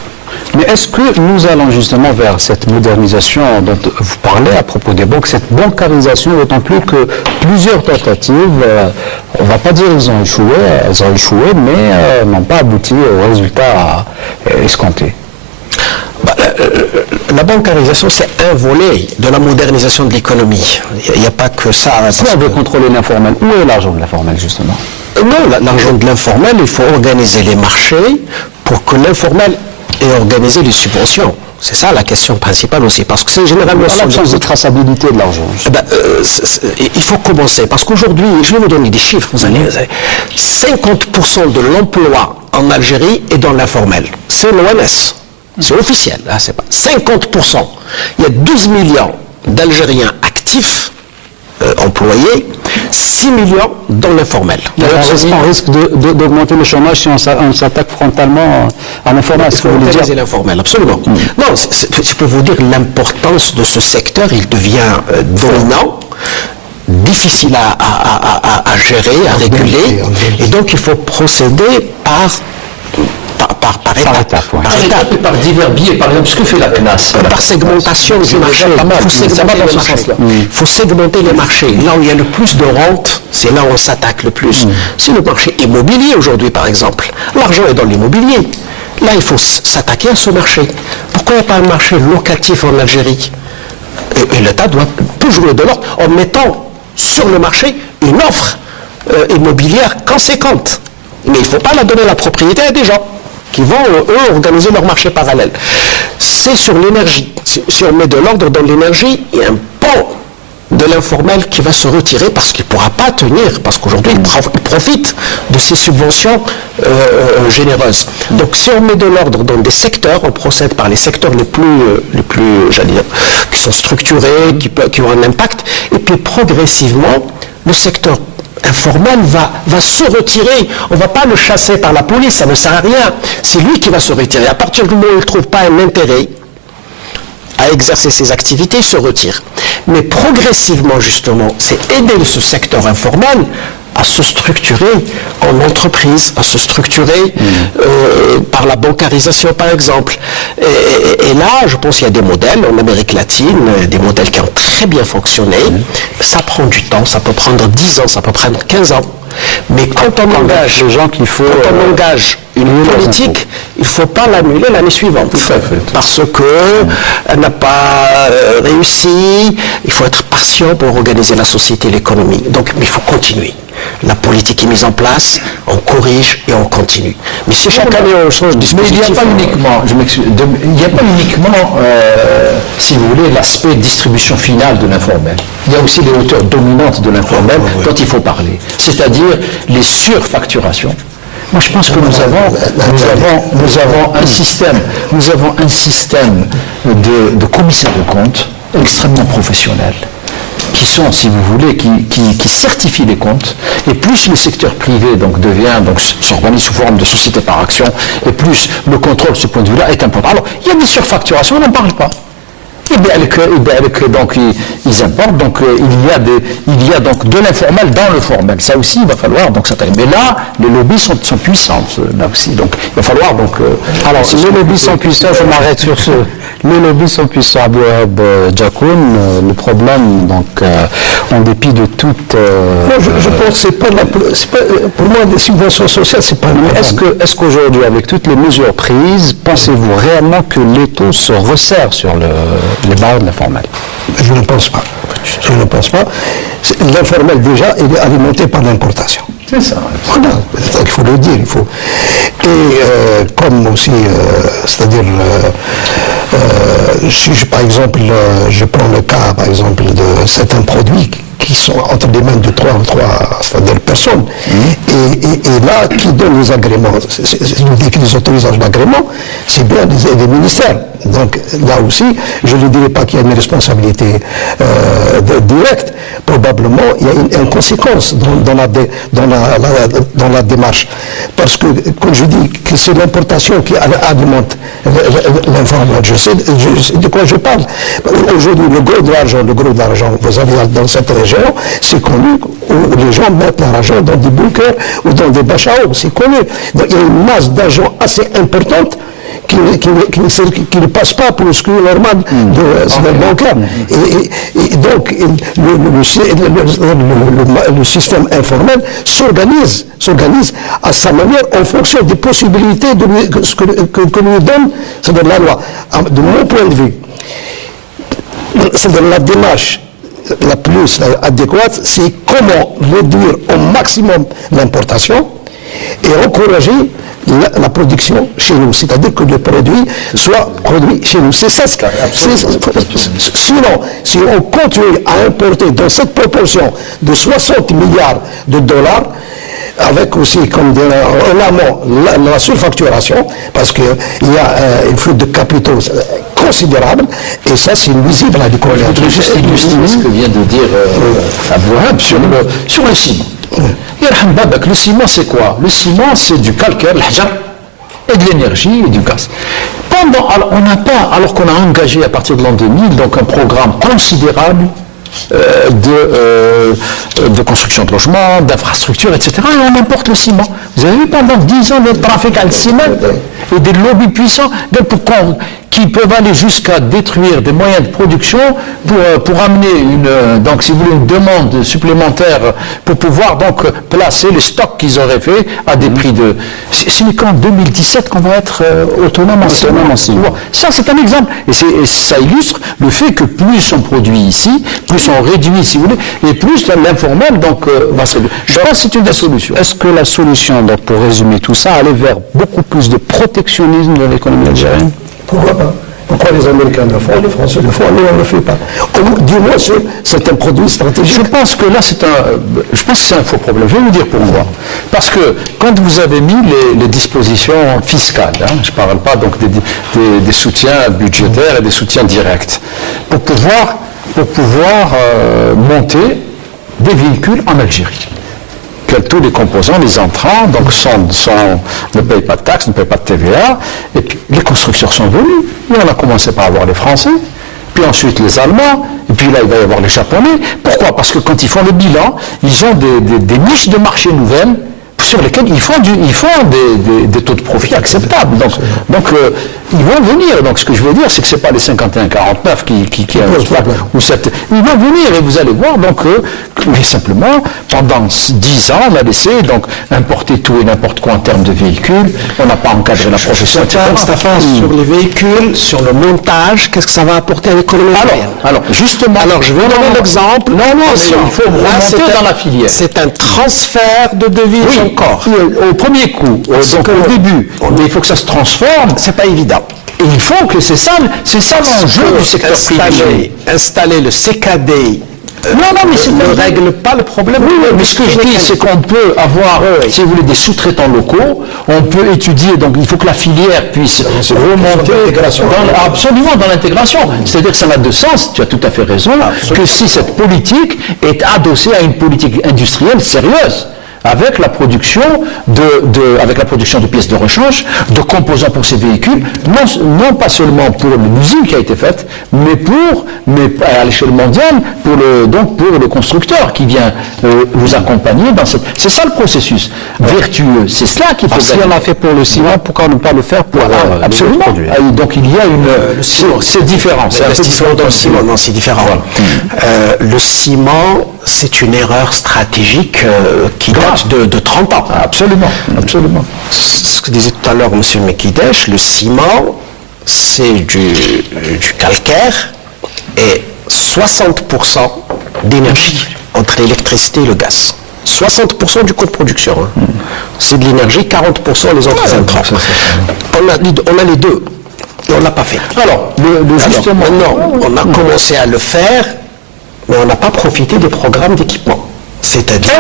Mais est-ce que nous allons justement vers cette modernisation dont vous parlez à propos des banques, cette bancarisation, d'autant plus que plusieurs tentatives, on ne va pas dire elles ont échoué, mais n'ont pas abouti aux résultats escomptés? La bancarisation, c'est un volet de la modernisation de l'économie. Il n'y a pas que ça. Si on veut contrôler l'informel, où est l'argent de l'informel, justement? Non, l'argent de l'informel, il faut organiser les marchés pour que l'informel ait organisé les subventions. C'est ça la question principale aussi, parce que c'est généralement... L'absence de traçabilité de l'argent. Il faut commencer, parce qu'aujourd'hui, je vais vous donner des chiffres, vous allez 50% de l'emploi en Algérie est dans l'informel. C'est l'OMS. C'est officiel, hein, c'est pas 50%. Il y a 12 millions d'Algériens actifs, employés, 6 millions dans l'informel. On risque d'augmenter le chômage si on s'attaque frontalement à l'informel. Il faut organiser l'informel, absolument. Non, je peux vous dire l'importance de ce secteur, il devient dominant, difficile à gérer, à réguler, et donc il faut procéder par étapes. Et par divers biais, par exemple, ce que fait la CNAS. Par segmentation des marchés. Il faut segmenter les marchés. Là où il y a le plus de rente, c'est là où on s'attaque le plus. C'est le marché immobilier aujourd'hui, par exemple. L'argent est dans l'immobilier. Là, il faut s'attaquer à ce marché. Pourquoi il n'y a pas un marché locatif en Algérie? Et l'État doit toujours le de l'ordre en mettant sur le marché une offre immobilière conséquente. Mais il ne faut pas la donner la propriété à des gens qui vont, eux, organiser leur marché parallèle. C'est sur l'énergie. Si on met de l'ordre dans l'énergie, il y a un pan de l'informel qui va se retirer parce qu'il ne pourra pas tenir, parce qu'aujourd'hui, il profite de ces subventions généreuses. Donc, si on met de l'ordre dans des secteurs, on procède par les secteurs les plus j'allais dire, qui sont structurés, qui ont un impact, et puis progressivement, le secteur informel va se retirer. On ne va pas le chasser par la police, ça ne sert à rien. C'est lui qui va se retirer. À partir du moment où il ne trouve pas un intérêt à exercer ses activités, il se retire. Mais progressivement, justement, c'est aider ce secteur informel à se structurer en entreprise, à se structurer par la bancarisation, par exemple. Et là, je pense qu'il y a des modèles en Amérique latine, des modèles qui ont très bien fonctionné. Ça prend du temps, ça peut prendre 10 ans, ça peut prendre 15 ans. Mais quand on engage une politique, il ne faut pas l'annuler l'année suivante. Parce qu'elle n'a pas réussi. Il faut être patient pour organiser la société et l'économie. Donc, il faut continuer. La politique est mise en place, on corrige et on continue. Mais si chaque année on change de dispositif... Mais il n'y a pas uniquement, si vous voulez, l'aspect distribution finale de l'informel. Il y a aussi les hauteurs dominantes de l'informel dont il faut parler. C'est-à-dire les surfacturations. Moi, je pense que nous avons un système de commissaire de compte extrêmement professionnel. qui sont, si vous voulez, qui certifient les comptes, et plus le secteur privé donc s'organise sous forme de société par action, et plus le contrôle de ce point de vue-là est important. Alors, il y a des surfacturations, on n'en parle pas. Donc ils importent, donc il y a donc de l'informel dans le formel. Ça aussi, il va falloir donc s'attaquer. Mais là, les lobbies sont puissants là aussi. Donc il va falloir donc. Alors les lobbies sont puissants. Je m'arrête sur ce. Les lobbies sont puissants. Abouab Djakoun, le problème donc en dépit de toute. Moi, je pense que c'est pas pour moi des subventions sociales, c'est pas. Est-ce qu'aujourd'hui, avec toutes les mesures prises, pensez-vous réellement que les taux se resserrent sur les barres de l'informel? Je ne pense pas. Je ne pense pas. L'informel, déjà, il est alimenté par l'importation. C'est ça. Voilà, il faut le dire. Et comme aussi, c'est-à-dire, si par exemple, je prends le cas, par exemple, de certains produits qui sont entre les mains de trois c'est-à-dire personnes, et là, qui donne les agréments, les autorisations d'agrément, c'est bien les ministères. Donc là aussi, je ne dirais pas qu'il y a une responsabilité directe, probablement il y a une conséquence dans la démarche. Parce que, comme je dis, que c'est l'importation qui alimente l'informel. Je sais de quoi je parle. Aujourd'hui, le gros de l'argent, vous avez dans cette région, c'est connu, où les gens mettent l'argent dans des bunkers ou dans des bâches à eau, c'est connu. Donc il y a une masse d'argent assez importante qui ne passe pas pour le scrut normal de bancaire. Et donc, le système informel s'organise à sa manière en fonction des possibilités que nous donne c'est-à-dire la loi. De mon point de vue, c'est-à-dire la démarche la plus adéquate, c'est comment réduire au maximum l'importation et encourager la production chez nous, c'est-à-dire que le produit soit produit chez nous. C'est ça. Sinon, si on continue à importer dans cette proportion de 60 milliards de dollars, avec aussi, comme en amont, la surfacturation, parce qu'il y a une flux de capitaux considérable, et ça, c'est nuisible à l'économie. Je voudrais juste illustrer ce que vient de dire Abouab sur le ciment. Le ciment, c'est quoi? Le ciment, c'est du calcaire, l'hajar, et de l'énergie et du gaz. Alors qu'on a engagé à partir de l'an 2000 donc un programme considérable de construction de logements, d'infrastructures, etc. Et on importe le ciment. Vous avez vu pendant 10 ans notre trafic à le ciment et des lobbies puissants qui peuvent aller jusqu'à détruire des moyens de production pour amener donc si vous voulez une demande supplémentaire pour pouvoir donc placer les stocks qu'ils auraient fait à des prix de. C'est qu'en 2017 qu'on va être autonome en ciment. Ça c'est un exemple et ça illustre le fait que plus on produit ici, plus on réduit si vous voulez, et plus l'informel donc va se. Je pense que c'est une des solutions. Est-ce que la solution donc pour résumer tout ça aller vers beaucoup plus de protectionnisme de l'économie algérienne? Pourquoi pas? Pourquoi les Américains le font, les Français le font, nous on ne le fait pas? Du moins, c'est un produit stratégique. Je pense que là, c'est un faux problème. Je vais vous dire pourquoi. Parce que quand vous avez mis les dispositions fiscales, je ne parle pas donc des soutiens budgétaires et des soutiens directs, pour pouvoir monter des véhicules en Algérie. Tous les composants, les entrants, donc ne payent pas de taxes, ne payent pas de TVA, et puis les constructeurs sont venus. Et on a commencé par avoir les Français, puis ensuite les Allemands, et puis là il va y avoir les Japonais. Pourquoi? Parce que quand ils font le bilan, ils ont des niches de marché nouvelles sur lesquelles ils font des taux de profit acceptables. Donc ils vont venir. Donc ce que je veux dire, c'est que ce n'est pas les 51-49 qui ou ils vont venir et vous allez voir mais simplement pendant 10 ans on a laissé donc importer tout et n'importe quoi en termes de véhicules. On n'a pas encadré la profession. Stéphane, sur les véhicules, sur le montage, qu'est-ce que ça va apporter à l'économie algérienne? Alors justement. Alors je vais donner l'exemple. Non, il faut remonter dans la filière. C'est un transfert de devises encore. Au premier coup, donc au début, mais il faut que ça se transforme. C'est pas évident. Et il faut que c'est ça l'enjeu du secteur privé. Installer le CKD ne règle pas le problème. Oui, mais ce que je dis, c'est qu'on peut avoir, si vous voulez, des sous-traitants locaux, on peut étudier, donc il faut que la filière puisse remonter absolument dans l'intégration. C'est-à-dire que ça n'a de sens, tu as tout à fait raison, que si cette politique est adossée à une politique industrielle sérieuse, avec la production de pièces de rechange, de composants pour ces véhicules, non pas seulement pour l'usine qui a été faite, mais à l'échelle mondiale, pour le constructeur qui vient vous accompagner dans cette... C'est ça le processus vertueux, c'est cela qu'il faut Si on l'a fait pour le ciment, pourquoi ne pas le faire pour absolument. les produits? Donc il y a c'est différent. C'est l'investissement dans le ciment, non, c'est différent. Le ciment, c'est une erreur stratégique qui date de 30 ans. Absolument. Ce que disait tout à l'heure M. Mekidesh, le ciment, c'est du calcaire et 60% d'énergie entre l'électricité et le gaz. 60% du coût de production. C'est de l'énergie, 40% les autres intrants. On a les deux et on ne l'a pas fait. Justement, maintenant, on a commencé à le faire, mais on n'a pas profité des programmes d'équipement. C'est-à-dire,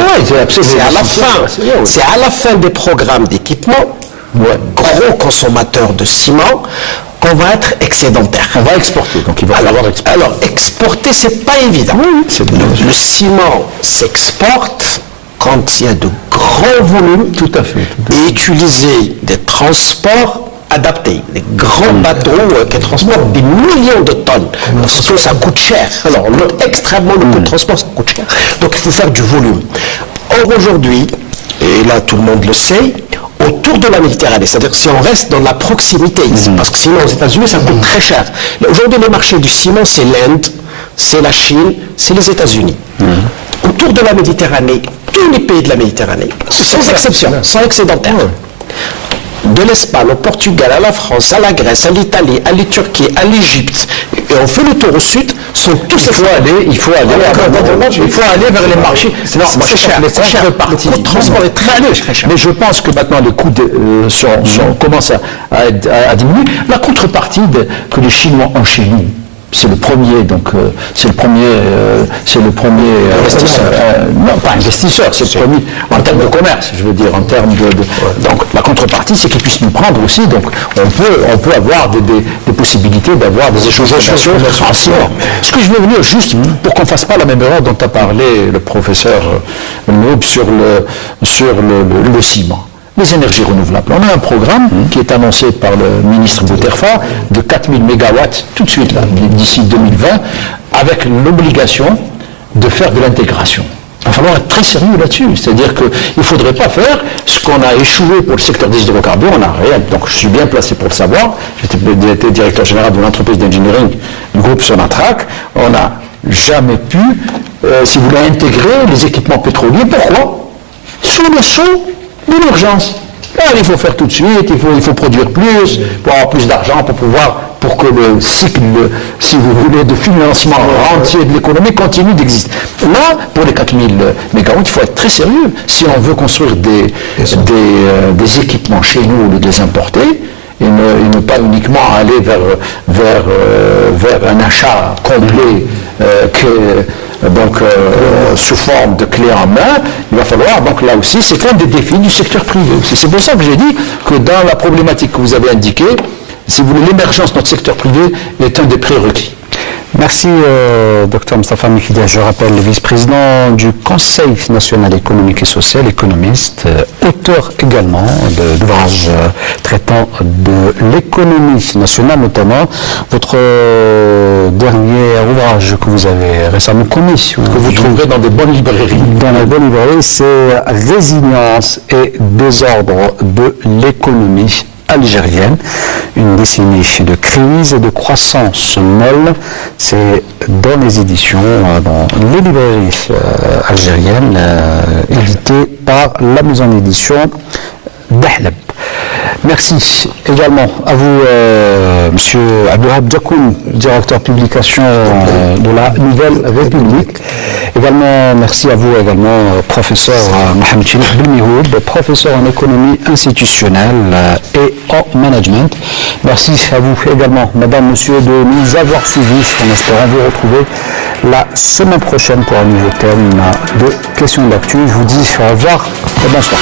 c'est à la fin des programmes d'équipement, gros consommateurs de ciment, qu'on va être excédentaire. On va exporter, donc il va falloir exporter. Alors, exporter, c'est pas évident. Le ciment s'exporte quand il y a de grands volumes, tout à fait. Et utiliser des transports adaptés, des grands bateaux qui transportent des millions de tonnes, parce que ça coûte cher. Alors, extrêmement, le coût de transport, ça coûte cher. Donc, il faut faire du volume. Or, aujourd'hui, et là, tout le monde le sait, autour de la Méditerranée, c'est-à-dire si on reste dans la proximité, parce que sinon, aux États-Unis, ça coûte très cher. Aujourd'hui, le marché du ciment, c'est l'Inde, c'est la Chine, c'est les États-Unis. Autour de la Méditerranée, tous les pays de la Méditerranée, sans exception, sans excédentaire. De l'Espagne au Portugal, à la France, à la Grèce, à l'Italie, à la Turquie, à l'Égypte, et on fait le tour au sud, sont tous il faut aller vers les marchés. C'est cher. Le coût de transport est très cher. Mais je pense que maintenant les coûts commencent à diminuer. La contrepartie que les Chinois ont chez nous, c'est le premier investisseur. Non, pas investisseur, c'est le premier en termes de commerce, je veux dire, en termes donc la contrepartie, c'est qu'ils puissent nous prendre aussi. Donc on peut avoir des possibilités d'avoir des échanges commerciaux en ciment. Ce que je veux venir juste pour qu'on ne fasse pas la même erreur dont a parlé le professeur Noub sur le ciment. Les énergies renouvelables. On a un programme qui est annoncé par le ministre Bouterfa de 4000 mégawatts tout de suite, là, d'ici 2020, avec l'obligation de faire de l'intégration. Il va falloir être très sérieux là-dessus. C'est-à-dire qu'il ne faudrait pas faire ce qu'on a échoué pour le secteur des hydrocarbures. On a rien. Donc je suis bien placé pour le savoir. J'étais directeur général de l'entreprise d'engineering du groupe Sonatrach. On n'a jamais pu, si vous voulez, intégrer les équipements pétroliers. Pourquoi ? Sous le sceau de l'urgence. Alors, il faut faire tout de suite, il faut produire plus, pour avoir plus d'argent, pour que le cycle, si vous voulez, de financement entier de l'économie continue d'exister. Là, pour les 4000 mégawatts, il faut être très sérieux. Si on veut construire des équipements chez nous au lieu de les importer, et ne pas uniquement aller vers un achat complet sous forme de clé en main, il va falloir, donc là aussi, c'est un des défis du secteur privé. C'est pour ça que j'ai dit que dans la problématique que vous avez indiquée, si vous voulez, l'émergence de notre secteur privé est un des prérequis. Merci, Dr Mostafa Mekidesh. Je rappelle, le vice-président du Conseil national économique et social, économiste, auteur également d'ouvrages traitant de l'économie nationale, notamment votre dernier ouvrage que vous avez récemment commis, que vous trouverez dans des bonnes librairies. Dans la bonne librairie, c'est Résilience et désordre de l'économie algérienne, une décennie de crise et de croissance molle. C'est dans les éditions, dans les librairies algériennes, éditées par la maison d'édition Dahlab. Merci également à vous, Monsieur Abdelhab Djakoun, directeur publication de la Nouvelle République. Également, merci à vous également, professeur Mohamed Chérif Belmihoud, professeur en économie institutionnelle et en management. Merci à vous également, Madame, Monsieur, de nous avoir suivis en espérant vous retrouver la semaine prochaine pour un nouveau thème de questions d'actu. Je vous dis au revoir et bonsoir.